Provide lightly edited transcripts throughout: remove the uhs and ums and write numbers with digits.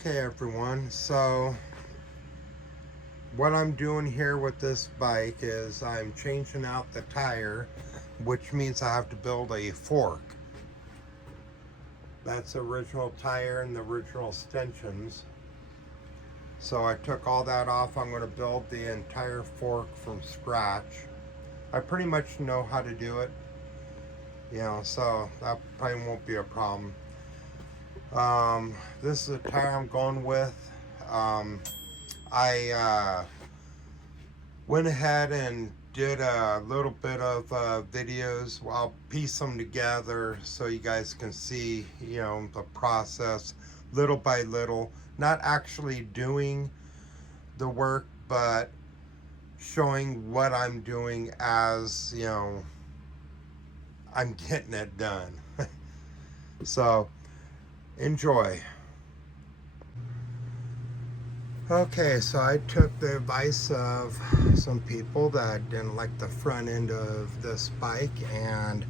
Okay, everyone, so what I'm doing here with this bike is I'm changing out the tire, which means I have to build a fork. That's the original tire and the original stanchions. So I took all that off. I'm going to build the entire fork from scratch. I pretty much know how to do it, so that probably won't be a problem. This is the tire I'm going with. I went ahead and did a little bit of videos. I'll piece them together so you guys can see, the process little by little. Not actually doing the work, but showing what I'm doing as, I'm getting it done. So, enjoy. Okay, so I took the advice of some people that didn't like the front end of this bike and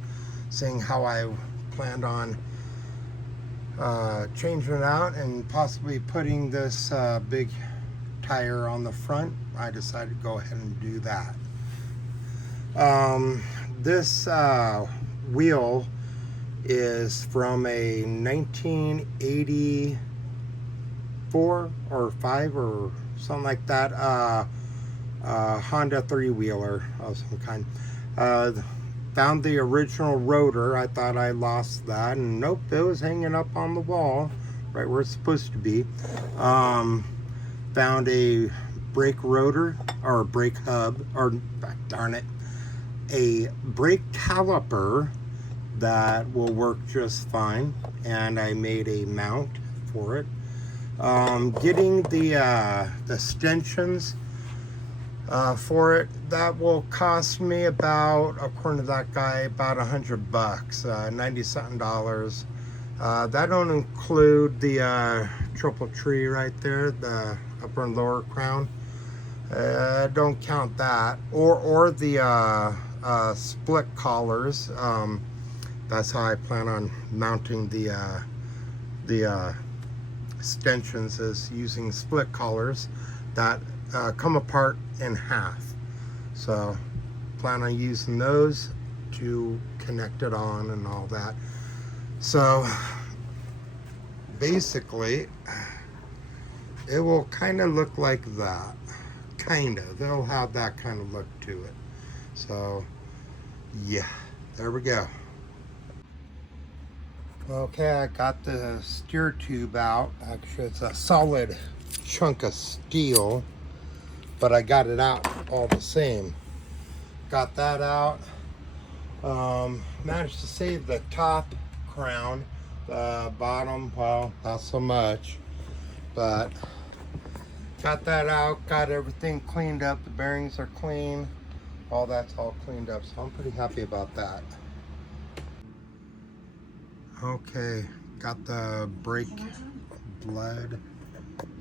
seeing how I planned on changing it out and possibly putting this big tire on the front. I decided to go ahead and do that. This wheel is from a 1980 4 or 5 or something like that, Honda 3-wheeler of some kind. Found the original rotor. I thought I lost that, and nope, it was hanging up on the wall right where it's supposed to be. Found a brake rotor, or brake hub, or darn it, a brake caliper that will work just fine, and I made a mount for it. Getting the stanchions for it, that will cost me about, according to that guy, about $100, 90 something dollars. That don't include the triple tree right there, the upper and lower crown. Don't count that, or the split collars. That's how I plan on mounting the stanchions, is using split collars that come apart in half. So plan on using those to connect it on and all that. So basically it will kind of look like that. It'll have that kind of look to it. So yeah, there we go. Okay, I got the steer tube out. Actually, it's a solid chunk of steel, but I got it out all the same. Got that out. Managed to save the top crown. The bottom, well, not so much. But got that out. Got everything cleaned up. The bearings are clean. All that's all cleaned up. So I'm pretty happy about that. Okay, got the brake bled,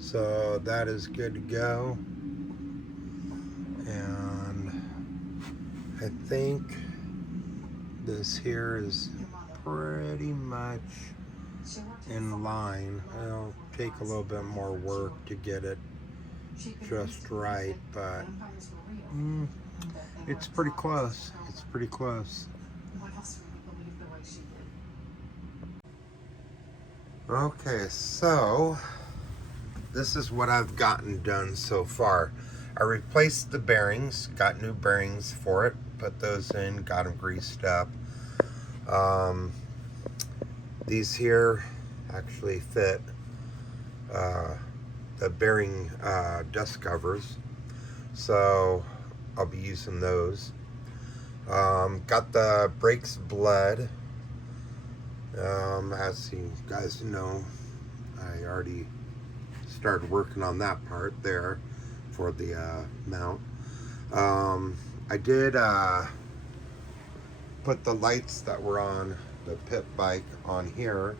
so that is good to go. And I think this here is pretty much in line. It'll take a little bit more work to get it just right, but it's pretty close. It's pretty close. Okay, so this is what I've gotten done so far. I replaced the bearings, got new bearings for it, put those in, got them greased up. These here actually fit the bearing dust covers, so I'll be using those. Got the brakes bled. As you guys know, I already started working on that part there for the mount. I did put the lights that were on the pit bike on here.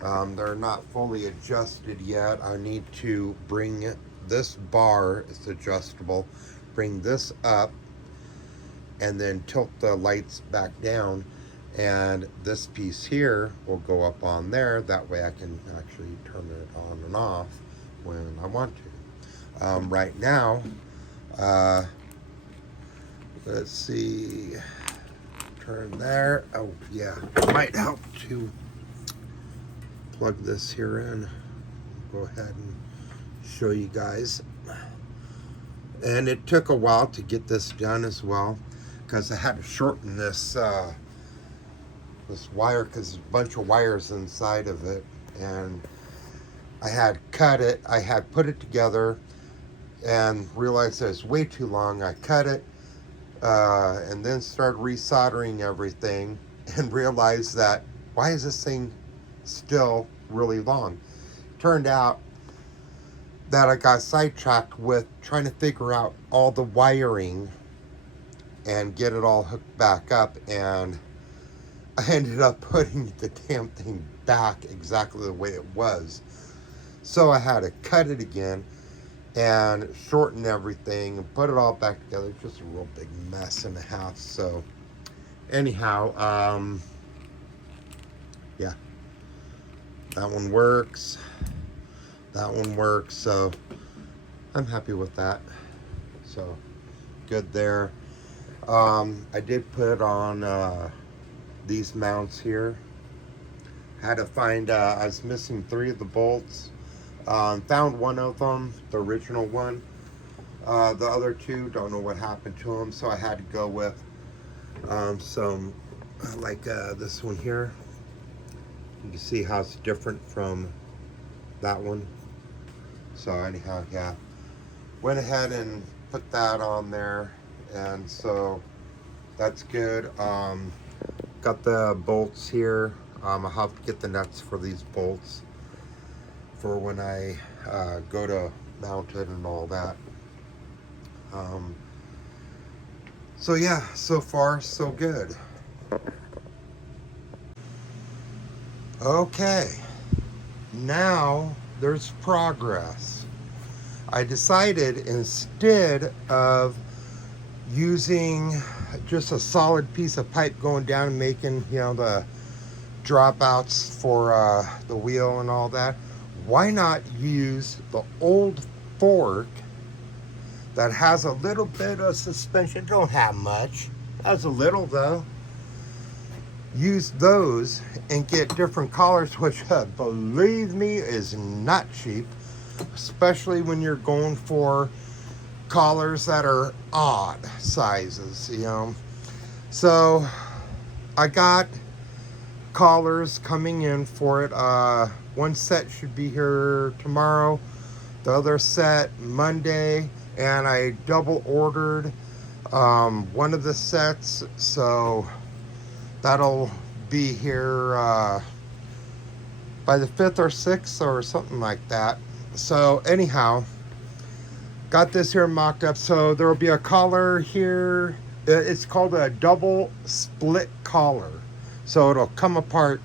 They're not fully adjusted yet. I need to bring this bar, it's adjustable, bring this up and then tilt the lights back down, And this piece here will go up on there. That way I can actually turn it on and off when I want to. Right now, let's see, turn there. Oh yeah, might help to plug this here in. Go ahead and show you guys. And it took a while to get this done as well, because I had to shorten this this wire, because there's a bunch of wires inside of it, and I had cut it. I had put it together and realized that it's way too long. I cut it and then started resoldering everything and realized that, why is this thing still really long? Turned out that I got sidetracked with trying to figure out all the wiring and get it all hooked back up, and I ended up putting the damn thing back exactly the way it was. So I had to cut it again and shorten everything and put it all back together. It's just a real big mess in the house. So anyhow, yeah, that one works. That one works. So I'm happy with that. So good there. I did put on these mounts here. Had to find, I was missing 3 of the bolts. Found one of them, the original one. The other 2, don't know what happened to them, so I had to go with some, like this one here. You can see how it's different from that one. So anyhow, yeah, went ahead and put that on there, and so that's good. Got the bolts here. I'll have to get the nuts for these bolts for when I go to mount it and all that. So yeah, so far so good. Okay, now there's progress. I decided, instead of using just a solid piece of pipe going down and making, you know, the dropouts for the wheel and all that, why not use the old fork that has a little bit of suspension? Don't have much, has a little though. Use those and get different collars, which believe me is not cheap, especially when you're going for collars that are odd sizes, you know. So I got collars coming in for it. One set should be here tomorrow, the other set Monday, and I double ordered one of the sets, so that'll be here by the 5th or 6th or something like that. So anyhow, got this here mocked up. So there will be a collar here. It's called a double split collar. So it'll come apart,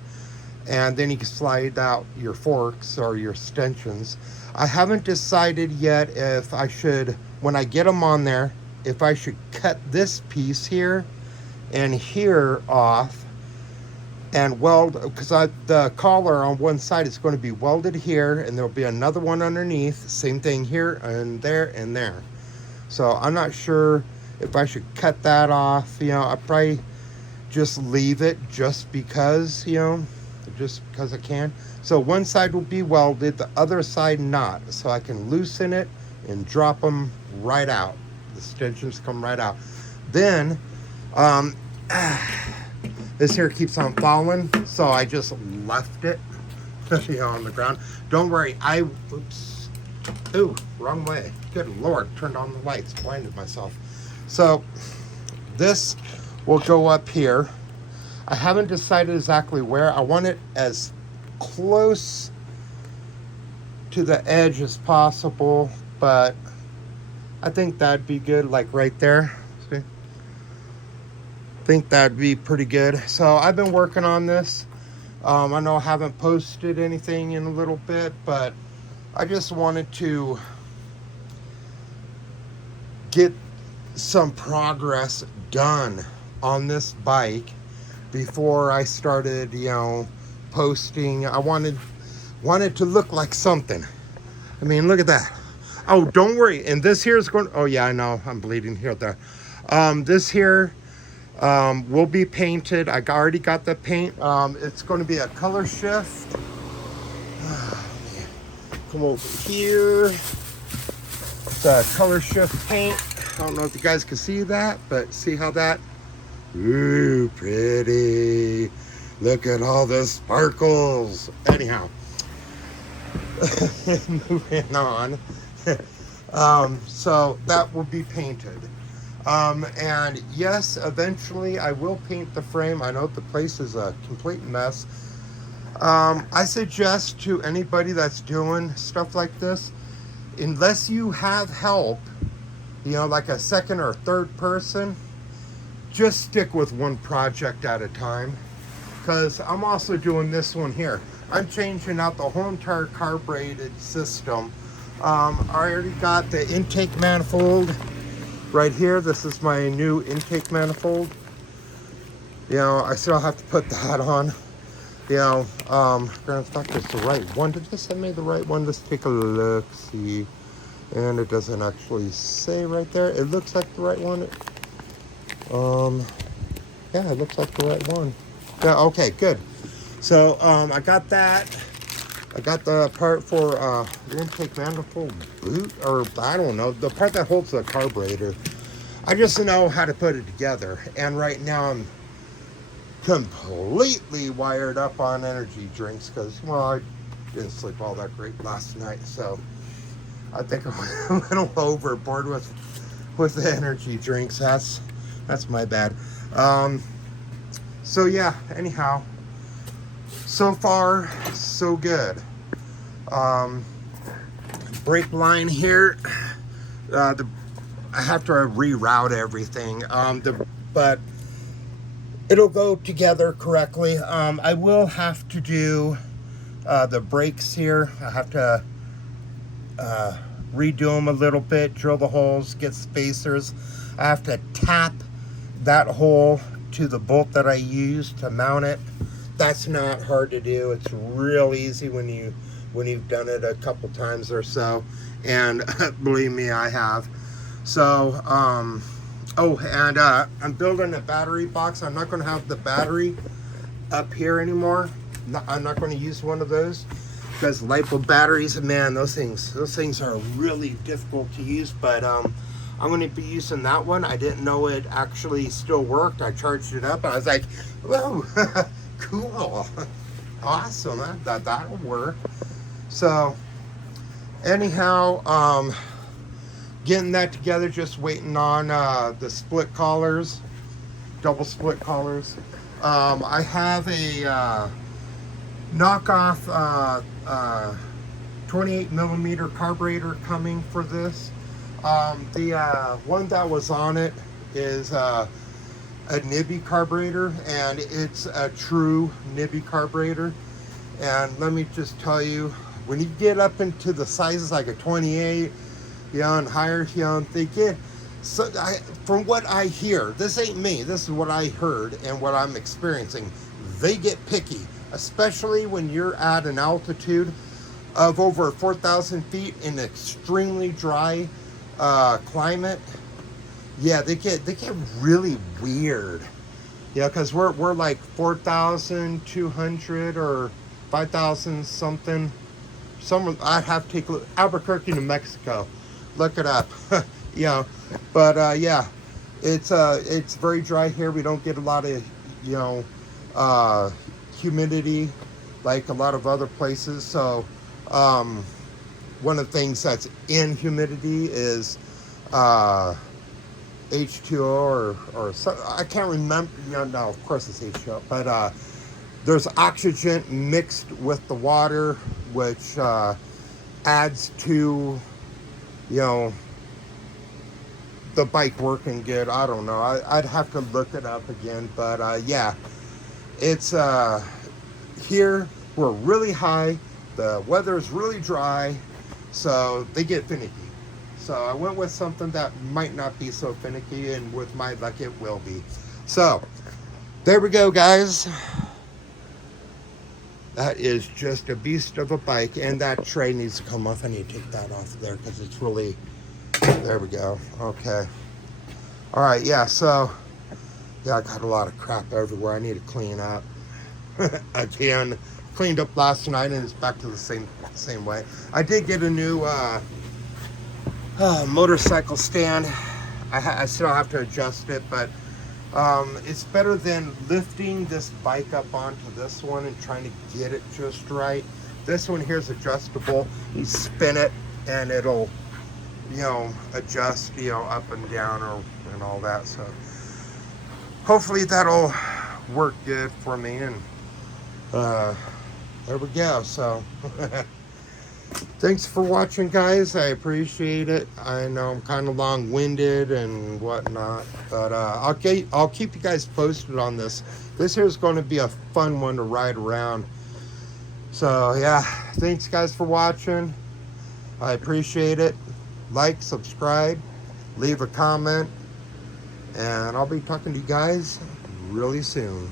and then you can slide out your forks or your extensions. I haven't decided yet if I should, when I get them on there, if I should cut this piece here and here off and weld, because the collar on one side is going to be welded here, and there'll be another one underneath, same thing here and there and there. So I'm not sure if I should cut that off. You know, I probably just leave it just because, you know, just because I can. So one side will be welded, the other side not, so I can loosen it and drop them right out. The extensions come right out. Then this here keeps on falling, so I just left it, you know, on the ground. Don't worry, oops, ooh, wrong way. Good Lord, turned on the lights, blinded myself. So this will go up here. I haven't decided exactly where. I want it as close to the edge as possible, but I think that'd be good, like right there. See? I think that'd be pretty good. So I've been working on this. I know I haven't posted anything in a little bit, but I just wanted to get some progress done on this bike. before I started, you know, posting. I wanted to look like something. I mean, look at that. Oh, don't worry. And this here is going, oh yeah, I know, I'm bleeding here. There. This here will be painted. I already got the paint. It's going to be a color shift. Come over here. It's a color shift paint. I don't know if you guys can see that, but see how that, ooh, pretty. Look at all the sparkles. Anyhow, moving on. So that will be painted. And yes, eventually I will paint the frame. I know the place is a complete mess. I suggest to anybody that's doing stuff like this, unless you have help, you know, like a second or third person, just stick with one project at a time. Because I'm also doing this one here. I'm changing out the whole entire carbureted system. I already got the intake manifold right here. This is my new intake manifold. You know, I still have to put that on. You know, in fact, it's the right one. Did this send me the right one? Let's take a look, see. And it doesn't actually say right there. It looks like the right one. Yeah, it looks like the right one. Yeah, okay, good. So, I got that. I got the part for the intake manifold boot, or I don't know, the part that holds the carburetor. I just know how to put it together. And right now I'm completely wired up on energy drinks because, well, I didn't sleep all that great last night, so I think I went a little overboard with the energy drinks. That's my bad. So yeah, anyhow, so far so good. Brake line here, I have to reroute everything, but it'll go together correctly. I will have to do the brakes here. I have to redo them a little bit, drill the holes, get spacers. I have to tap that hole to the bolt that I use to mount it. That's not hard to do. It's real easy when you've done it a couple times or so, and believe me, I have. So oh, and I'm building a battery box. I'm not going to have the battery up here anymore. I'm not going to use one of those because LiPo batteries, man, those things are really difficult to use. But I'm going to be using that one. I didn't know it actually still worked. I charged it up and I was like, whoa, cool, awesome, that'll work. So anyhow, getting that together, just waiting on the split collars, double split collars. I have a knockoff 28 millimeter carburetor coming for this. The one that was on it is a Nibby carburetor, and it's a true Nibby carburetor. And let me just tell you, when you get up into the sizes like a 28, you know, and higher, you know, they get, so from what I hear, this ain't me, this is what I heard and what I'm experiencing, they get picky, especially when you're at an altitude of over 4,000 feet in extremely dry climate. Yeah, they get really weird. Yeah, because we're like 4,200 or 5,000 something. I'd have to take a look. Albuquerque, New Mexico. Look it up. Yeah, but yeah, it's very dry here. We don't get a lot of, you know, humidity like a lot of other places. So one of the things that's in humidity is H2O or so, I can't remember. No, of course it's H2O, but there's oxygen mixed with the water, which adds to, you know, the bike working good. I don't know. I'd have to look it up again, but yeah, it's here we're really high. The weather is really dry, so they get finicky. So I went with something that might not be so finicky, and with my luck, it will be. So There we go, guys. That is just a beast of a bike, and that tray needs to come off. I need to take that off there because it's really, there we go. Okay. All right, yeah, so, yeah, I got a lot of crap everywhere. I need to clean up. Again, cleaned up last night, and it's back to the same way. I did get a new motorcycle stand. I still have to adjust it, but it's better than lifting this bike up onto this one and trying to get it just right. This one here is adjustable. You spin it and it'll, adjust, up and down and all that. So hopefully that'll work good for me. And there we go. So thanks for watching, guys. I appreciate it. I know I'm kind of long-winded and whatnot, but I'll keep you guys posted on this. This here is going to be a fun one to ride around. So yeah, thanks guys for watching. I appreciate it. Like, subscribe, leave a comment, and I'll be talking to you guys really soon.